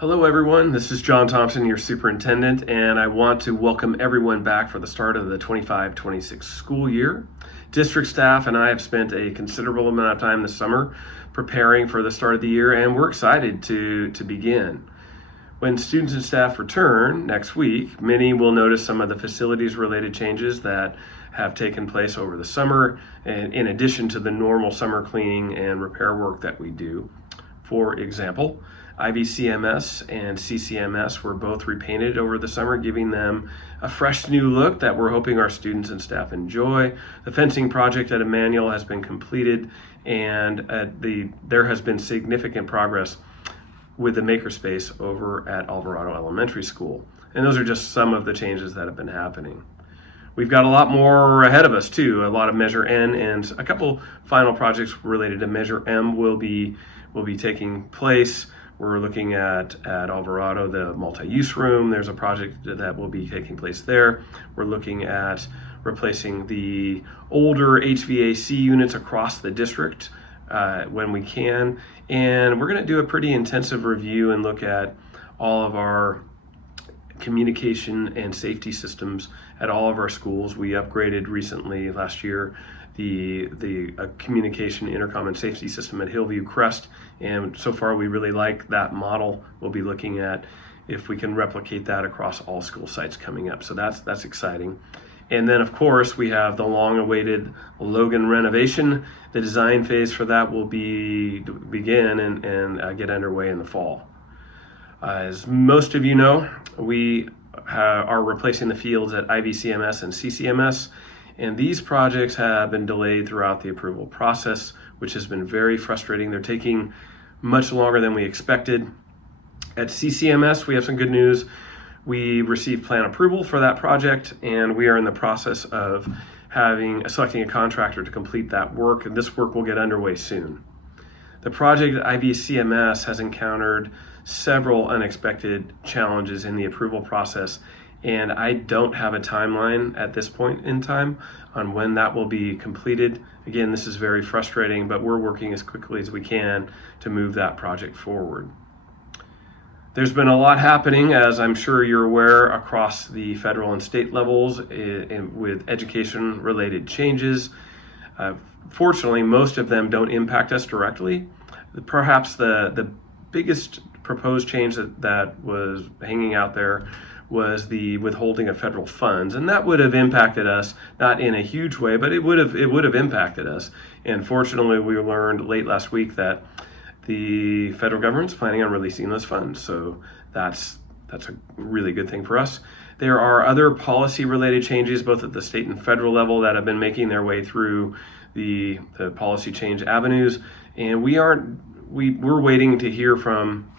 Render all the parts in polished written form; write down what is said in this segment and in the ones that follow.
Hello everyone, this is John Thompson, your superintendent, and I want to welcome everyone back for the start of the 25-26 school year. District staff and I have spent a considerable amount of time this summer preparing for the start of the year, and we're excited to begin. When students and staff return next week, many will notice some of the facilities related changes that have taken place over the summer, and in addition to the normal summer cleaning and repair work that we do. For example, IVCMS and CCMS were both repainted over the summer, giving them a fresh new look that we're hoping our students and staff enjoy. The fencing project at Emmanuel has been completed, and there has been significant progress with the makerspace over at Alvarado Elementary School. And those are just some of the changes that have been happening. We've got a lot more ahead of us too, a lot of Measure N, and a couple final projects related to Measure M will be taking place. We're looking at Alvarado, the multi-use room. There's a project that will be taking place there. We're looking at replacing the older HVAC units across the district when we can. And we're gonna do a pretty intensive review and look at all of our communication and safety systems at all of our schools. We upgraded recently last year the communication, intercom, and safety system at Hillview Crest, and so far we really like that model. We'll be looking at if we can replicate that across all school sites coming up, so that's exciting. And then of course we have the long-awaited Logan renovation. The design phase for that will begin and get underway in the fall. As most of you know, we are replacing the fields at IVCMS and CCMS, and these projects have been delayed throughout the approval process, which has been very frustrating. They're taking much longer than we expected. At CCMS, we have some good news. We received plan approval for that project, and we are in the process of selecting a contractor to complete that work, and this work will get underway soon. The project at IVCMS has encountered several unexpected challenges in the approval process, and I don't have a timeline at this point in time on when that will be completed. Again, this is very frustrating, but we're working as quickly as we can to move that project forward. There's been a lot happening, as I'm sure you're aware, across the federal and state levels with education-related changes. Fortunately, most of them don't impact us directly. Perhaps the biggest proposed change that was hanging out there was the withholding of federal funds, and that would have impacted us, not in a huge way, but it would have impacted us. And fortunately, we learned late last week that the federal government's planning on releasing those funds, so that's a really good thing for us. There are other policy-related changes, both at the state and federal level, that have been making their way through the policy change avenues, and we're waiting to hear from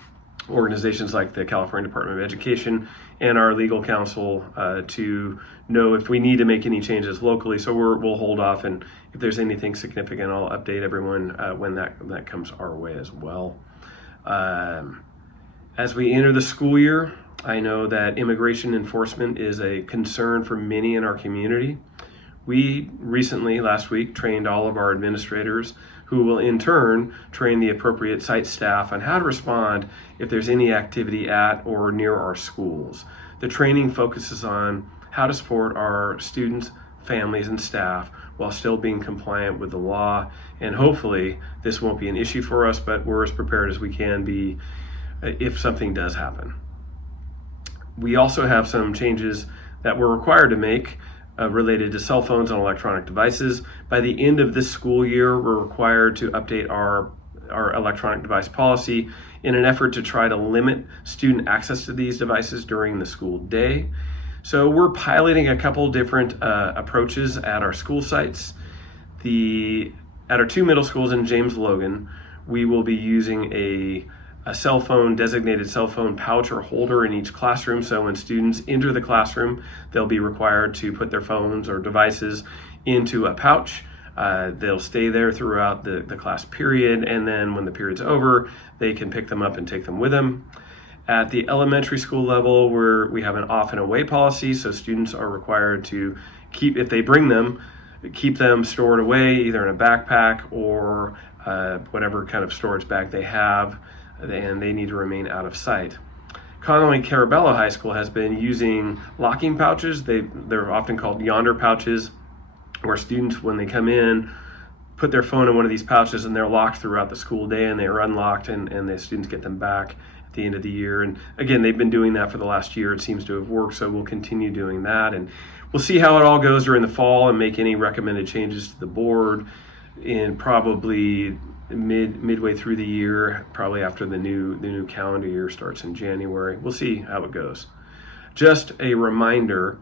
organizations like the California Department of Education and our legal counsel to know if we need to make any changes locally. So we'll hold off, and if there's anything significant, I'll update everyone when that comes our way as well. As we enter the school year, I know that immigration enforcement is a concern for many in our community. We recently, last week, trained all of our administrators, who will in turn train the appropriate site staff on how to respond if there's any activity at or near our schools. The training focuses on how to support our students, families, and staff while still being compliant with the law, and hopefully this won't be an issue for us, but we're as prepared as we can be if something does happen. We also have some changes that we're required to make related to cell phones and electronic devices. By the end of this school year, we're required to update our electronic device policy in an effort to try to limit student access to these devices during the school day. So we're piloting a couple different approaches at our school sites. At our two middle schools in James Logan, we will be using a designated cell phone pouch or holder in each classroom. So when students enter the classroom, they'll be required to put their phones or devices into a pouch. They'll stay there throughout the class period, and then when the period's over, they can pick them up and take them with them. At the elementary school level, we have an off and away policy, so students are required to if they bring them, keep them stored away, either in a backpack or whatever kind of storage bag they have, and they need to remain out of sight. Connolly Carabello High School has been using locking pouches. They're often called yonder pouches, where students, when they come in, put their phone in one of these pouches and they're locked throughout the school day, and they are unlocked, and the students get them back at the end of the year. And again, they've been doing that for the last year. It seems to have worked, so we'll continue doing that. And we'll see how it all goes during the fall and make any recommended changes to the board in probably midway through the year, probably after the new calendar year starts in January. We'll see how it goes. Just a reminder,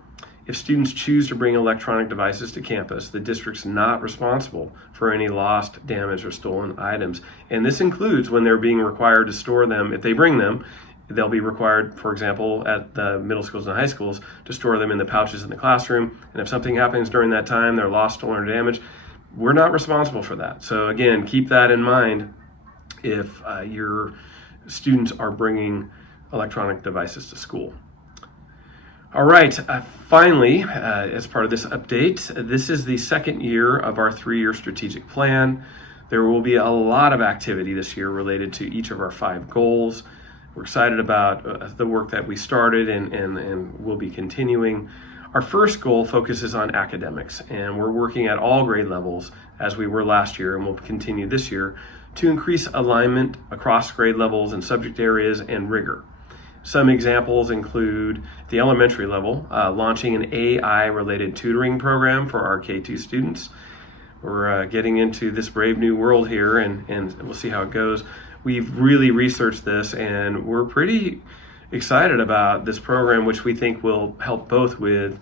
if students choose to bring electronic devices to campus, the district's not responsible for any lost, damaged, or stolen items. And this includes when they're being required to store them. If they bring them, they'll be required, for example, at the middle schools and high schools, to store them in the pouches in the classroom. And if something happens during that time, they're lost, stolen, or damaged, we're not responsible for that. So again, keep that in mind if your students are bringing electronic devices to school. All right, finally, as part of this update, this is the second year of our 3-year strategic plan. There will be a lot of activity this year related to each of our 5 goals. We're excited about the work that we started and will be continuing. Our first goal focuses on academics, and we're working at all grade levels, as we were last year and will continue this year, to increase alignment across grade levels and subject areas and rigor. Some examples include the elementary level, launching an AI-related tutoring program for our K-2 students. We're getting into this brave new world here, and we'll see how it goes. We've really researched this, and we're pretty excited about this program, which we think will help both with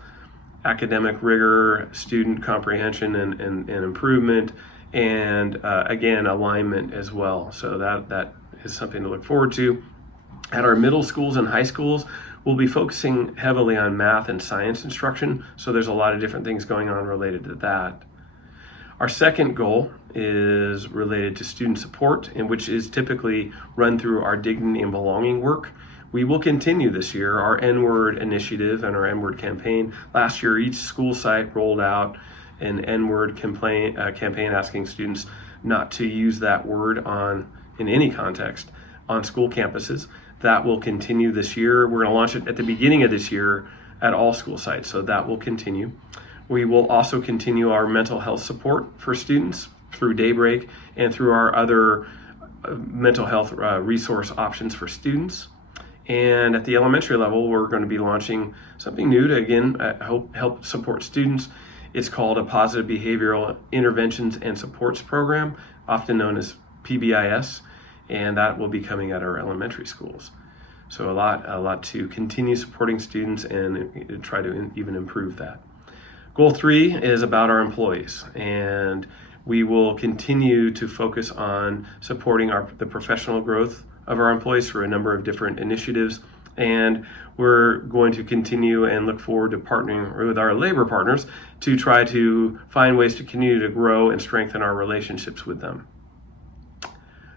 academic rigor, student comprehension and improvement, and again, alignment as well. So that is something to look forward to. At our middle schools and high schools, we'll be focusing heavily on math and science instruction, so there's a lot of different things going on related to that. Our second goal is related to student support, and which is typically run through our dignity and belonging work. We will continue this year our N-word initiative and our N-word campaign. Last year, each school site rolled out an N-word campaign asking students not to use that word in any context on school campuses. That will continue this year. We're going to launch it at the beginning of this year at all school sites, so that will continue. We will also continue our mental health support for students through Daybreak and through our other mental health resource options for students. And at the elementary level, we're going to be launching something new to, again, help support students. It's called a Positive Behavioral Interventions and Supports Program, often known as PBIS, and that will be coming at our elementary schools. So a lot to continue supporting students and try to even improve that. Goal 3 is about our employees, and we will continue to focus on supporting the professional growth of our employees through a number of different initiatives, and we're going to continue and look forward to partnering with our labor partners to try to find ways to continue to grow and strengthen our relationships with them.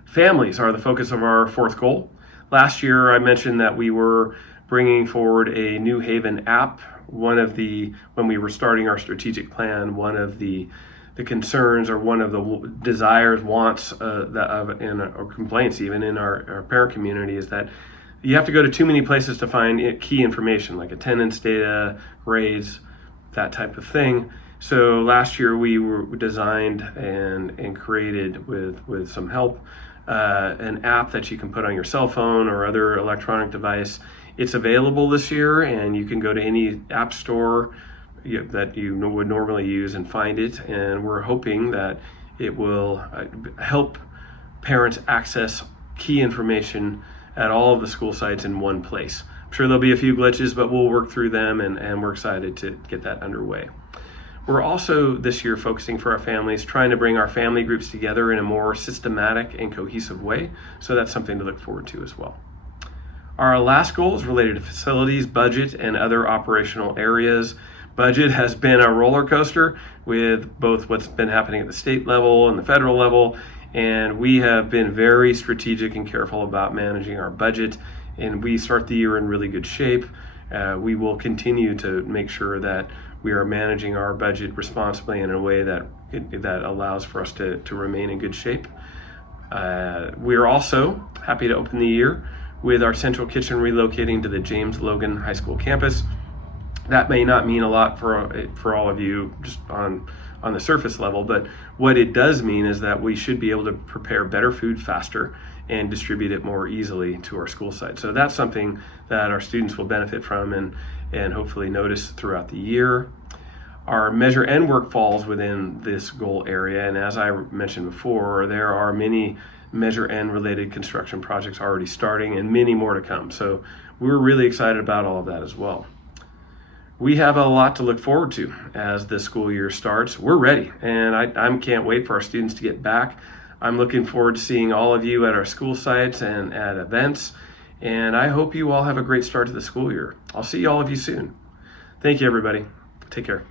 Families are the focus of our 4th goal. Last year, I mentioned that we were bringing forward a New Haven app. When we were starting our strategic plan, one of the concerns or one of the desires, wants, or complaints even in our parent community is that you have to go to too many places to find key information like attendance data, grades, that type of thing. So last year we designed and created with some help an app that you can put on your cell phone or other electronic device. It's available this year, and you can go to any app store that you would normally use and find it. And we're hoping that it will help parents access key information at all of the school sites in one place. I'm sure there'll be a few glitches, but we'll work through them, and we're excited to get that underway. We're also this year focusing for our families, trying to bring our family groups together in a more systematic and cohesive way. So that's something to look forward to as well. Our last goal is related to facilities, budget, and other operational areas. Budget has been a roller coaster with both what's been happening at the state level and the federal level, and we have been very strategic and careful about managing our budget, and we start the year in really good shape. We will continue to make sure that we are managing our budget responsibly in a way that allows for us to remain in good shape. We are also happy to open the year with our central kitchen relocating to the James Logan High School campus. That may not mean a lot for all of you just on the surface level, but what it does mean is that we should be able to prepare better food faster and distribute it more easily to our school site. So that's something that our students will benefit from and hopefully notice throughout the year. Our Measure N work falls within this goal area, and as I mentioned before, there are many Measure N related construction projects already starting and many more to come. So we're really excited about all of that as well. We have a lot to look forward to as the school year starts. We're ready, and I can't wait for our students to get back. I'm looking forward to seeing all of you at our school sites and at events, and I hope you all have a great start to the school year. I'll see all of you soon. Thank you, everybody. Take care.